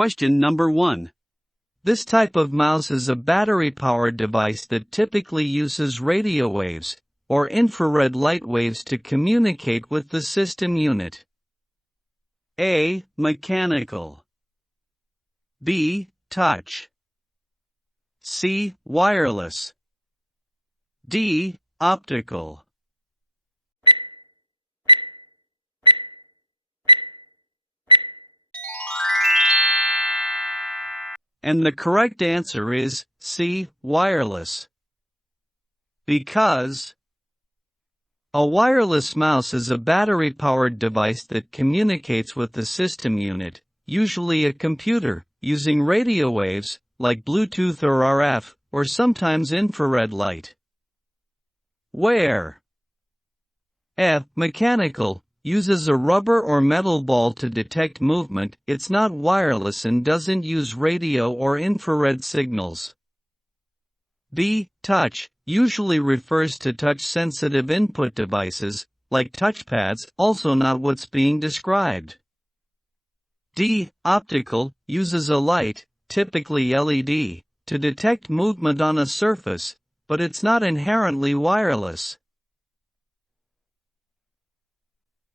Question number 1. This type of mouse is a battery-powered device that typically uses radio waves, or infrared light waves to communicate with the system unit. A. Mechanical. B. Touch. C. Wireless. D. Optical. And the correct answer is C. Wireless. Because a wireless mouse is a battery-powered device that communicates with the system unit, usually a computer, using radio waves, like Bluetooth or RF, or sometimes infrared light. Where F. Mechanical uses a rubber or metal ball to detect movement. It's not wireless and doesn't use radio or infrared signals. B. Touch usually refers to touch-sensitive input devices, like touchpads, also not what's being described. D. Optical uses a light, typically LED, to detect movement on a surface, but it's not inherently wireless.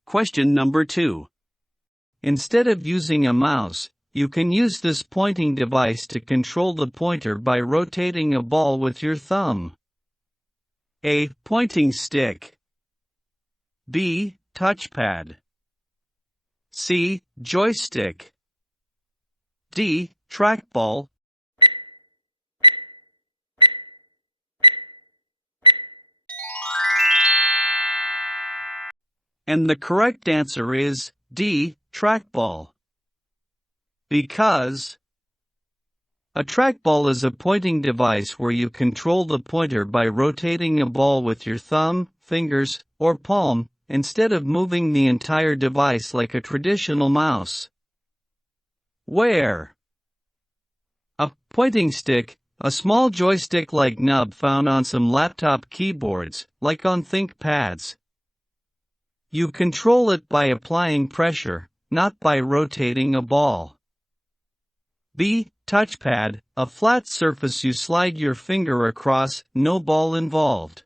Question number 2. Instead of using a mouse, you can use this pointing device to control the pointer by rotating a ball with your thumb. A. Pointing stick. B. Touchpad. C. Joystick. D. Trackball. And the correct answer is D. Trackball. Because a trackball is a pointing device where you control the pointer by rotating a ball with your thumb, fingers, or palm, instead of moving the entire device like a traditional mouse. Where a pointing stick, a small joystick-like nub found on some laptop keyboards, like on ThinkPads. You control it by applying pressure, not by rotating a ball. B. Touchpad, a flat surface you slide your finger across, no ball involved.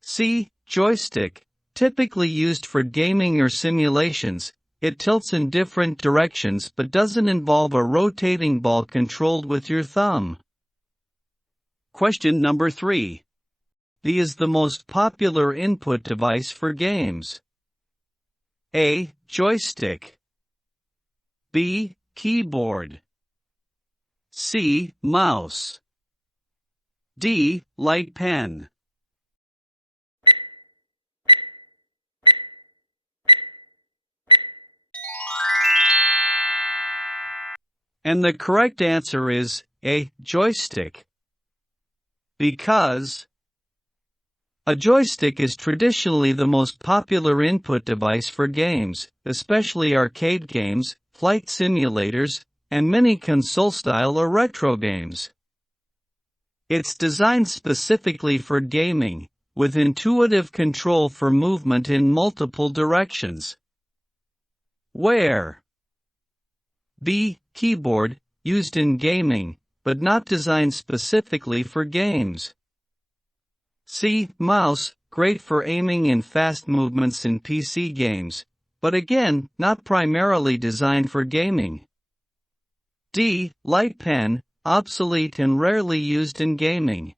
C. Joystick, typically used for gaming or simulations. It tilts in different directions but doesn't involve a rotating ball controlled with your thumb. Question number 3. D is the most popular input device for games. A. Joystick. B. Keyboard. C. Mouse. D. Light pen. And the correct answer is A. Joystick. Because a joystick is traditionally the most popular input device for games, especially arcade games, flight simulators, and many console-style or retro games. It's designed specifically for gaming, with intuitive control for movement in multiple directions. Where B. Keyboard, used in gaming, but not designed specifically for games. C. Mouse, great for aiming and fast movements in PC games, but again, not primarily designed for gaming. D. Light pen, obsolete and rarely used in gaming.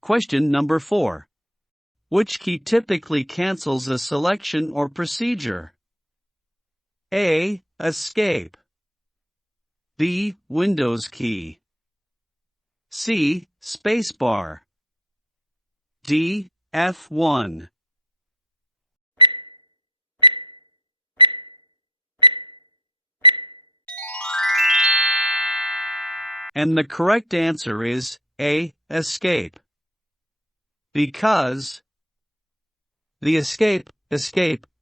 Question number 4. Which key typically cancels a selection or procedure? A. Escape. B. Windows key. C. Spacebar. D. F1. And the correct answer is A. Escape. Because the escape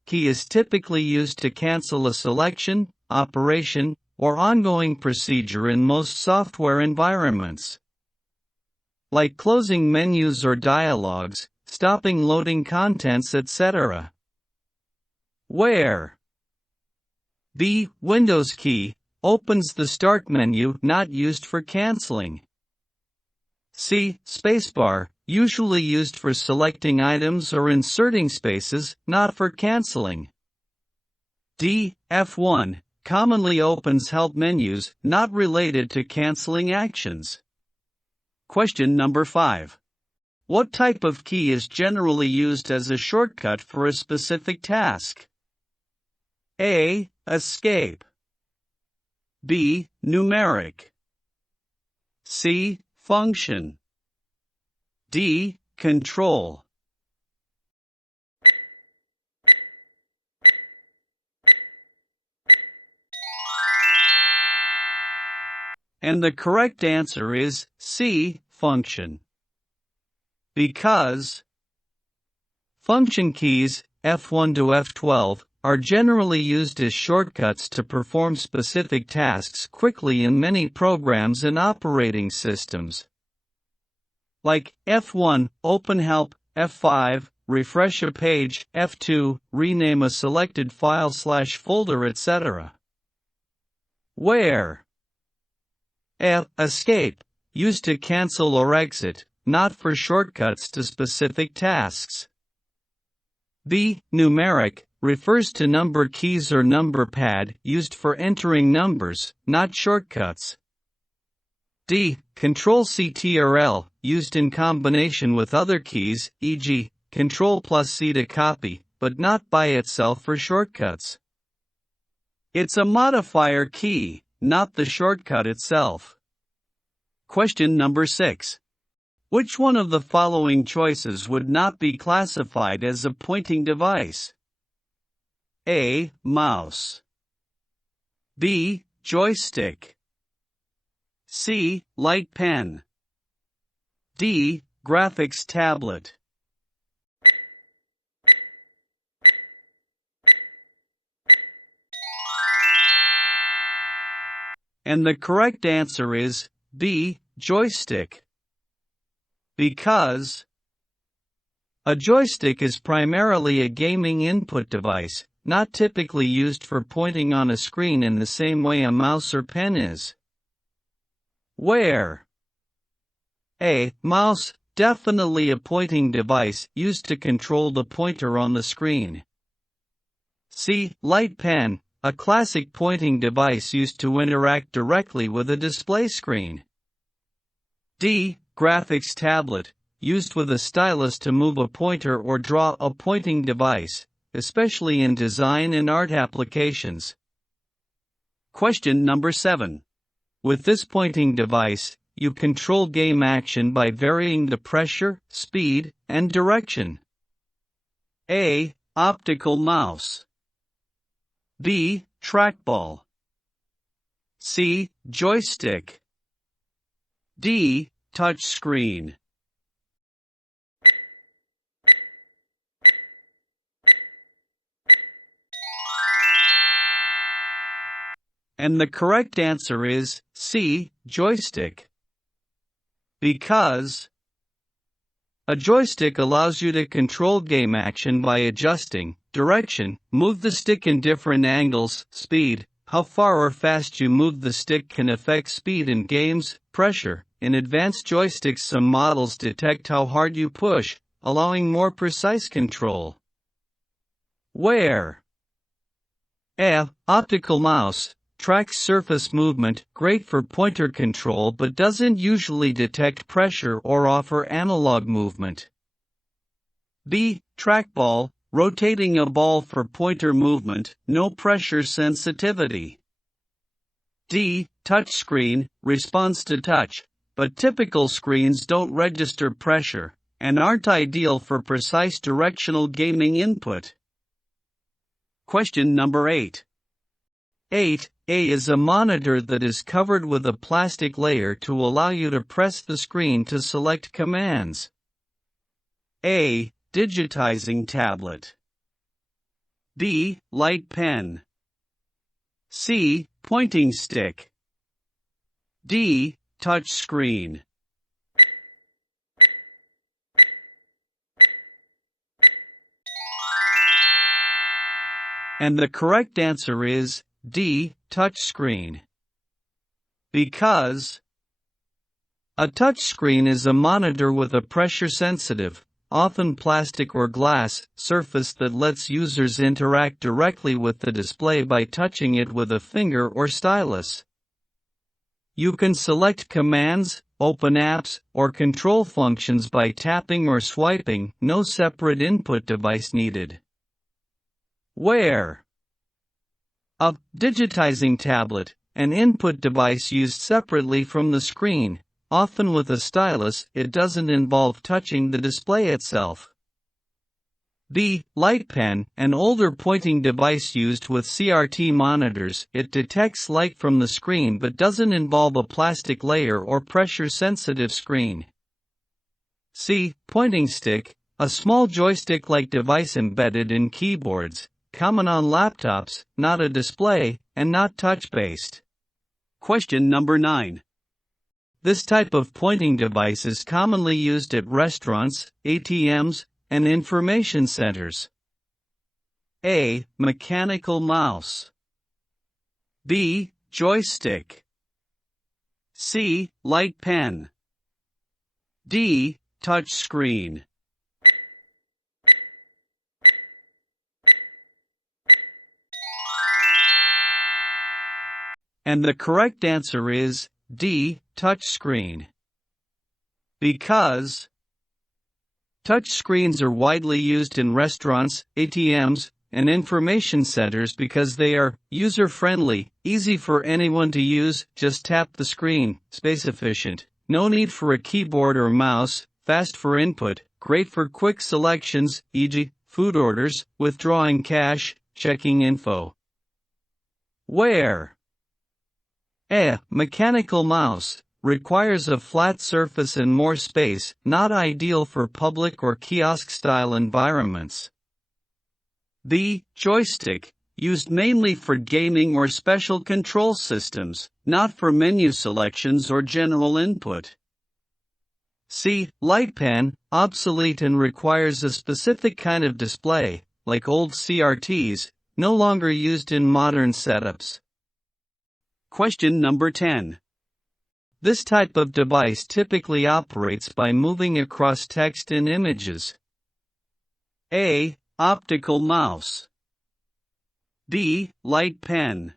key is typically used to cancel a selection, operation, or ongoing procedure in most software environments, like closing menus or dialogues, stopping loading contents, etc. Where B. Windows key, opens the Start menu, not used for canceling. C. Spacebar, usually used for selecting items or inserting spaces, not for canceling. D. F1, commonly opens help menus, not related to canceling actions. Question number 5. What type of key is generally used as a shortcut for a specific task? A. Escape. B. Numeric. C. Function. D. Control. And the correct answer is C. Function. Because function keys, F1 to F12, are generally used as shortcuts to perform specific tasks quickly in many programs and operating systems. Like F1, open help, F5, refresh a page, F2, rename a selected file/folder, etc. Where F. Escape, used to cancel or exit, not for shortcuts to specific tasks. B. Numeric, refers to number keys or number pad used for entering numbers, not shortcuts. D. Control-C-T-R-L, used in combination with other keys, e.g., Control+C to copy, but not by itself for shortcuts. It's a modifier key, not the shortcut itself. Question number 6. Which one of the following choices would not be classified as a pointing device? A. Mouse. B. Joystick. C. Light pen. D. Graphics tablet. And the correct answer is B. Joystick. Because a joystick is primarily a gaming input device, not typically used for pointing on a screen in the same way a mouse or pen is. Where A. Mouse, definitely a pointing device used to control the pointer on the screen. C. Light pen, a classic pointing device used to interact directly with a display screen. D. Graphics tablet, used with a stylus to move a pointer or draw, a pointing device, especially in design and art applications. Question number 7. With this pointing device, you control game action by varying the pressure, speed, and direction. A. Optical mouse. B. Trackball. C. Joystick. D. Touch screen. And the correct answer is C. Joystick. Because a joystick allows you to control game action by adjusting direction, move the stick in different angles, speed, how far or fast you move the stick can affect speed in games, pressure. In advanced joysticks, some models detect how hard you push, allowing more precise control. Where A. Optical mouse, tracks surface movement, great for pointer control but doesn't usually detect pressure or offer analog movement. B. Trackball, rotating a ball for pointer movement, no pressure sensitivity. D. Touchscreen, responds to touch, but typical screens don't register pressure, and aren't ideal for precise directional gaming input. Question number 8. 8. A is a monitor that is covered with a plastic layer to allow you to press the screen to select commands. A. Digitizing tablet. B. Light pen. C. Pointing stick. D. Touch screen. And the correct answer is D. Touchscreen. Because a touchscreen is a monitor with a pressure-sensitive, often plastic or glass, surface that lets users interact directly with the display by touching it with a finger or stylus. You can select commands, open apps, or control functions by tapping or swiping, no separate input device needed. Where a digitizing tablet, an input device used separately from the screen, often with a stylus, it doesn't involve touching the display itself. B. Light pen, an older pointing device used with CRT monitors. It detects light from the screen but doesn't involve a plastic layer or pressure-sensitive screen. C. Pointing stick, a small joystick-like device embedded in keyboards, common on laptops, not a display, and not touch-based. Question number 9. This type of pointing device is commonly used at restaurants, ATMs, and information centers. A. Mechanical mouse. B. Joystick. C. Light pen. D. Touch screen. And the correct answer is D. Touchscreen. Because touchscreens are widely used in restaurants, ATMs, and information centers because they are user-friendly, easy for anyone to use, just tap the screen, space-efficient, no need for a keyboard or mouse, fast for input, great for quick selections, e.g., food orders, withdrawing cash, checking info. Where A. Mechanical mouse requires a flat surface and more space, not ideal for public or kiosk-style environments. B. Joystick, used mainly for gaming or special control systems, not for menu selections or general input. C. Light pen, obsolete and requires a specific kind of display, like old CRTs, no longer used in modern setups. Question number 10. This type of device typically operates by moving across text and images. A. Optical mouse. B. Light pen.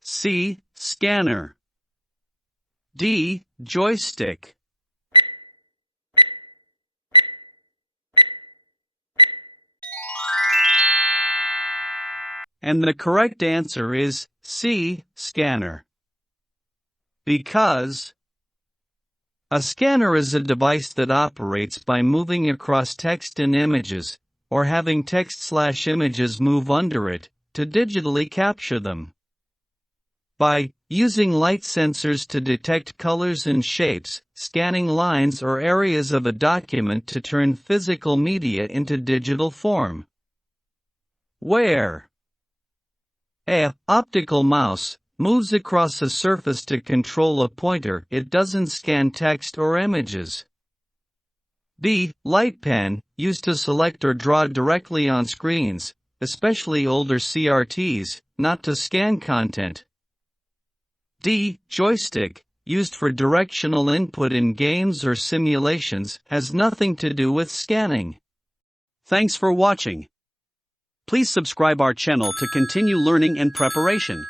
C. Scanner. D. Joystick. And the correct answer is C. Scanner. Because a scanner is a device that operates by moving across text and images, or having text/images move under it, to digitally capture them. By using light sensors to detect colors and shapes, scanning lines or areas of a document to turn physical media into digital form. Where A. Optical mouse moves across a surface to control a pointer, it doesn't scan text or images. B. Light pen, used to select or draw directly on screens, especially older CRTs, not to scan content. D. Joystick, used for directional input in games or simulations, has nothing to do with scanning. Thanks for watching. Please subscribe our channel to continue learning and preparation.